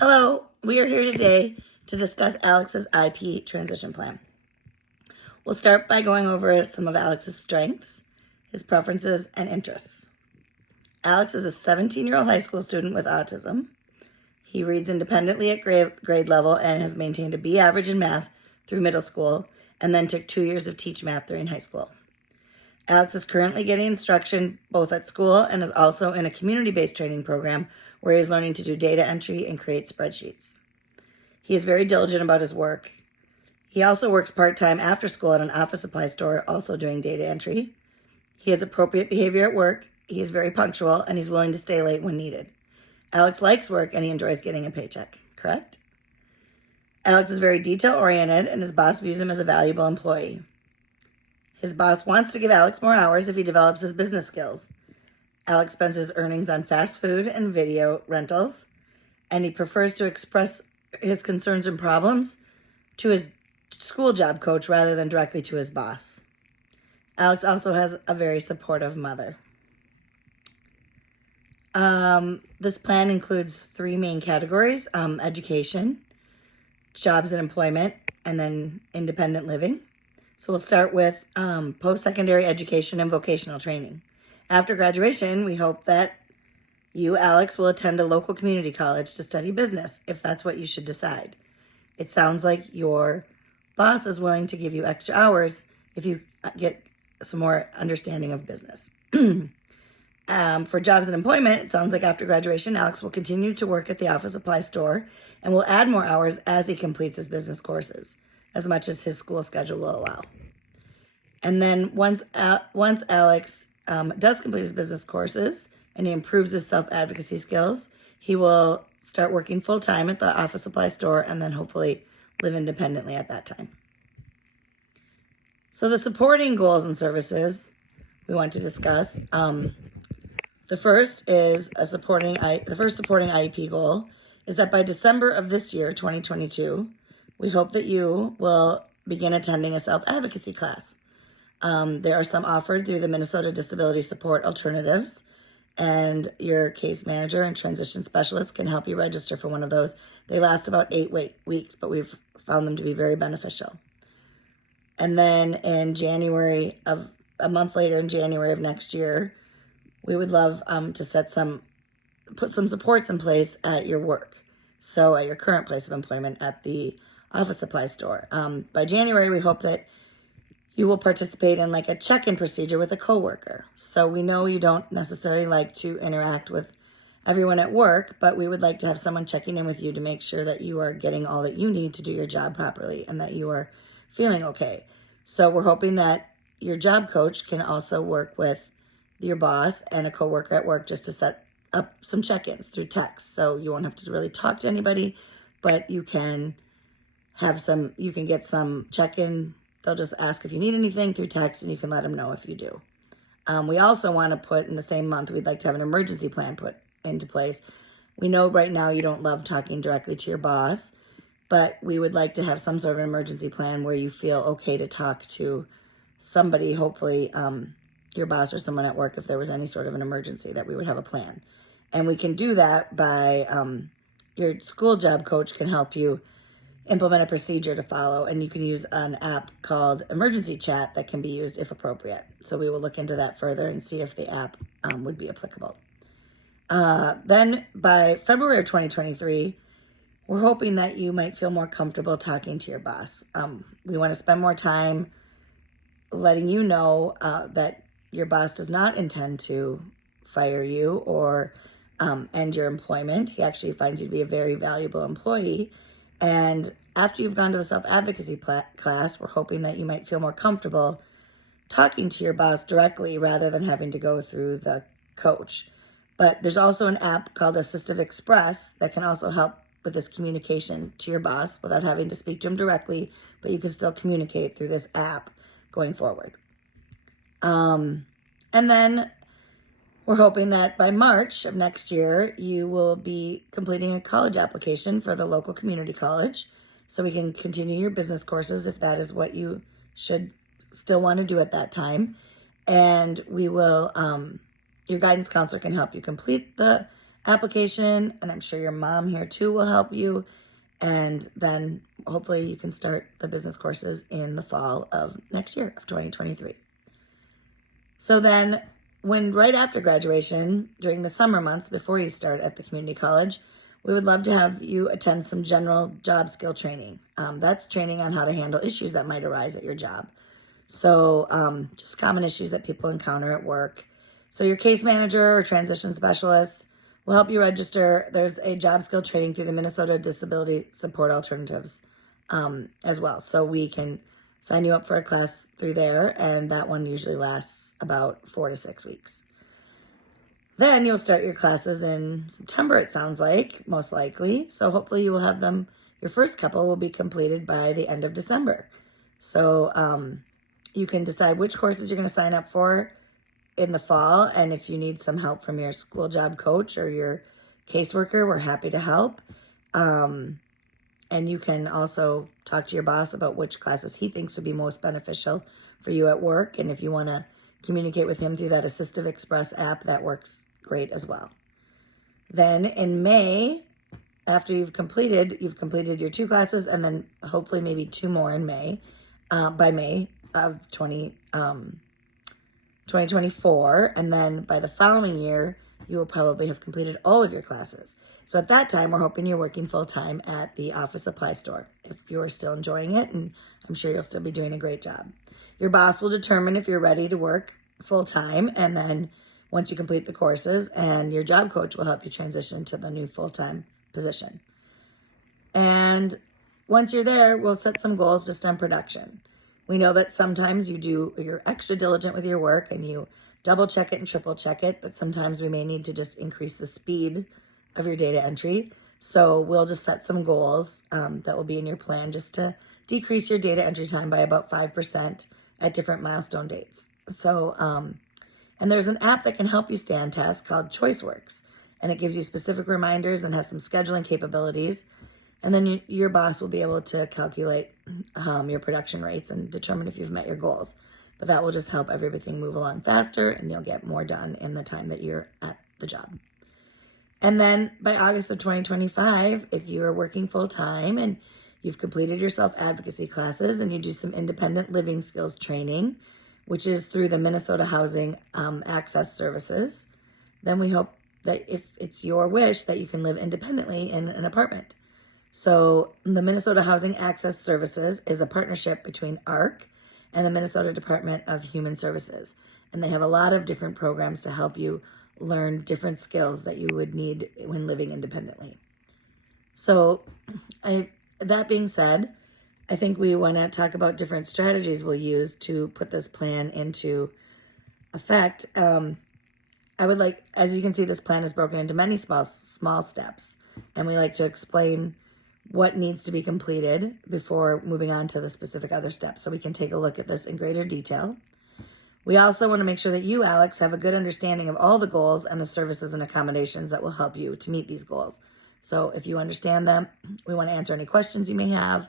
Hello, we are here today to discuss Alex's IEP transition plan. We'll start by going over some of Alex's strengths, his preferences, and interests. Alex is a 17-year-old high school student with autism. He reads independently at grade level and has maintained a B average in math through middle school and then took 2 years of Teach Math during high school. Alex is currently getting instruction both at school and is also in a community-based training program where he is learning to do data entry and create spreadsheets. He is very diligent about his work. He also works part-time after school at an office supply store, also doing data entry. He has appropriate behavior at work. He is very punctual, and he's willing to stay late when needed. Alex likes work, and he enjoys getting a paycheck, correct? Alex is very detail-oriented, and his boss views him as a valuable employee. His boss wants to give Alex more hours if he develops his business skills. Alex spends his earnings on fast food and video rentals, and he prefers to express his concerns and problems to his school job coach rather than directly to his boss. Alex also has a very supportive mother. This plan includes 3 main categories: education, jobs and employment, and then independent living. So we'll start with post-secondary education and vocational training. After graduation, we hope that you, Alex, will attend a local community college to study business, if that's what you should decide. It sounds like your boss is willing to give you extra hours if you get some more understanding of business. For jobs and employment, it sounds like after graduation, Alex will continue to work at the office supply store and will add more hours as he completes his business courses, as much as his school schedule will allow. And then once Alex does complete his business courses and he improves his self-advocacy skills, he will start working full-time at the office supply store and then hopefully live independently at that time. So the supporting goals and services we want to discuss. The first supporting IEP goal is that by December of this year, 2022, we hope that you will begin attending a self-advocacy class. There are some offered through the Minnesota Disability Support Alternatives, and your case manager and transition specialist can help you register for one of those. They last about 8 weeks, but we've found them to be very beneficial. And then in a month later in January of next year, we would love to put some supports in place at your work. So at your current place of employment at the office supply store. By January, we hope that you will participate in like a check-in procedure with a coworker. So we know you don't necessarily like to interact with everyone at work, but we would like to have someone checking in with you to make sure that you are getting all that you need to do your job properly and that you are feeling okay. So we're hoping that your job coach can also work with your boss and a coworker at work just to set up some check-ins through text. So you won't have to really talk to anybody, but you can get some check-in. They'll just ask if you need anything through text, and you can let them know if you do. We also want to put in the same month, we'd like to have an emergency plan put into place. We know right now you don't love talking directly to your boss, but we would like to have some sort of an emergency plan where you feel okay to talk to somebody, hopefully your boss or someone at work, if there was any sort of an emergency, that we would have a plan. And we can do that by your school job coach can help you implement a procedure to follow, and you can use an app called Emergency Chat that can be used if appropriate. So we will look into that further and see if the app would be applicable. Then by February of 2023, we're hoping that you might feel more comfortable talking to your boss. We want to spend more time letting you know that your boss does not intend to fire you or end your employment. He actually finds you to be a very valuable employee. And after you've gone to the self-advocacy class, we're hoping that you might feel more comfortable talking to your boss directly rather than having to go through the coach. But there's also an app called Assistive Express that can also help with this communication to your boss without having to speak to him directly, but you can still communicate through this app going forward. And then we're hoping that by March of next year, you will be completing a college application for the local community college so we can continue your business courses if that is what you should still want to do at that time. And we will, your guidance counselor can help you complete the application, and I'm sure your mom here too will help you. And then hopefully you can start the business courses in the fall of next year of 2023. So then right after graduation, during the summer months before you start at the community college, we would love to have you attend some general job skill training. That's training on how to handle issues that might arise at your job. So just common issues that people encounter at work. So your case manager or transition specialist will help you register. There's a job skill training through the Minnesota Disability Support Alternatives as well. So we can sign you up for a class through there, and that one usually lasts about 4 to 6 weeks. Then you'll start your classes in September, it sounds like, most likely. So hopefully you will have them, your first couple will be completed by the end of December. So you can decide which courses you're going to sign up for in the fall. And if you need some help from your school job coach or your caseworker, we're happy to help. And you can also talk to your boss about which classes he thinks would be most beneficial for you at work. And if you want to communicate with him through that Assistive Express app, that works great as well. Then in May, after you've completed your 2 classes, and then hopefully maybe 2 more in May, by May of 2024. And then by the following year, you will probably have completed all of your classes. So at that time, we're hoping you're working full-time at the office supply store if you are still enjoying it, and I'm sure you'll still be doing a great job. Your boss will determine if you're ready to work full-time, and then once you complete the courses, and your job coach will help you transition to the new full-time position. And once you're there, we'll set some goals just on production. We know that sometimes you're extra diligent with your work and you double check it and triple check it, but sometimes we may need to just increase the speed of your data entry. So we'll just set some goals that will be in your plan just to decrease your data entry time by about 5% at different milestone dates. So, and there's an app that can help you stay on task called ChoiceWorks, and it gives you specific reminders and has some scheduling capabilities. And then your boss will be able to calculate your production rates and determine if you've met your goals. But that will just help everything move along faster, and you'll get more done in the time that you're at the job. And then by August of 2025, if you are working full-time and you've completed your self-advocacy classes and you do some independent living skills training, which is through the Minnesota Housing Access Services, then we hope that if it's your wish that you can live independently in an apartment. So the Minnesota Housing Access Services is a partnership between ARC and the Minnesota Department of Human Services. And they have a lot of different programs to help you learn different skills that you would need when living independently. So that being said, I think we want to talk about different strategies we'll use to put this plan into effect. I would like, as you can see, this plan is broken into many small steps, and we like to explain what needs to be completed before moving on to the specific other steps, so we can take a look at this in greater detail. We also want to make sure that you, Alex, have a good understanding of all the goals and the services and accommodations that will help you to meet these goals. So if you understand them, we want to answer any questions you may have,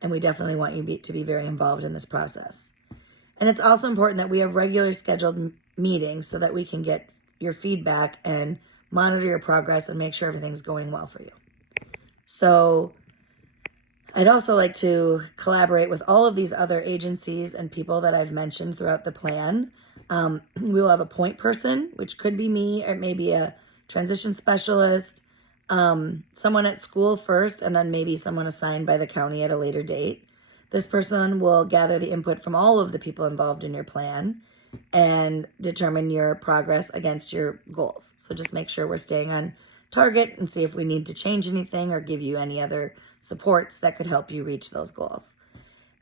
and we definitely want you to be very involved in this process. And it's also important that we have regular scheduled meetings so that we can get your feedback and monitor your progress and make sure everything's going well for you. So I'd also like to collaborate with all of these other agencies and people that I've mentioned throughout the plan. We will have a point person, which could be me, or maybe a transition specialist, someone at school first, and then maybe someone assigned by the county at a later date. This person will gather the input from all of the people involved in your plan and determine your progress against your goals. So just make sure we're staying on target and see if we need to change anything or give you any other supports that could help you reach those goals.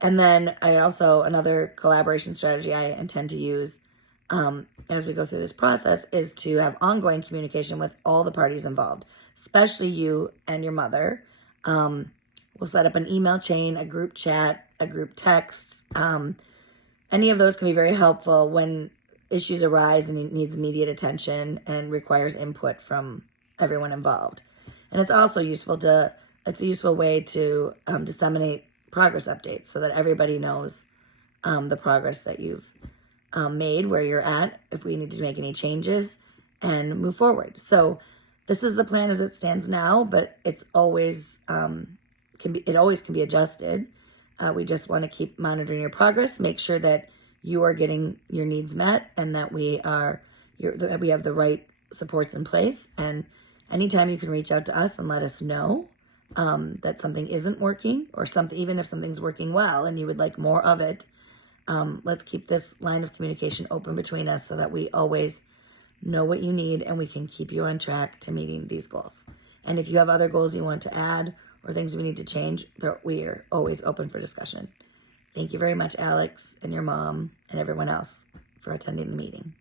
And then another collaboration strategy I intend to use as we go through this process is to have ongoing communication with all the parties involved, especially you and your mother. We'll set up an email chain, a group chat, a group text. Any of those can be very helpful when issues arise and it needs immediate attention and requires input from everyone involved. And it's also it's a useful way to disseminate progress updates so that everybody knows the progress that you've made, where you're at, if we need to make any changes, and move forward. So This is the plan as it stands now, but it's always it always can be adjusted. We just want to keep monitoring your progress, make sure that you are getting your needs met, and that that we have the right supports in place. And anytime you can reach out to us and let us know that something isn't working, or something, even if something's working well and you would like more of it, let's keep this line of communication open between us so that we always know what you need and we can keep you on track to meeting these goals. And if you have other goals you want to add or things we need to change, we are always open for discussion. Thank you very much, Alex, and your mom, and everyone else for attending the meeting.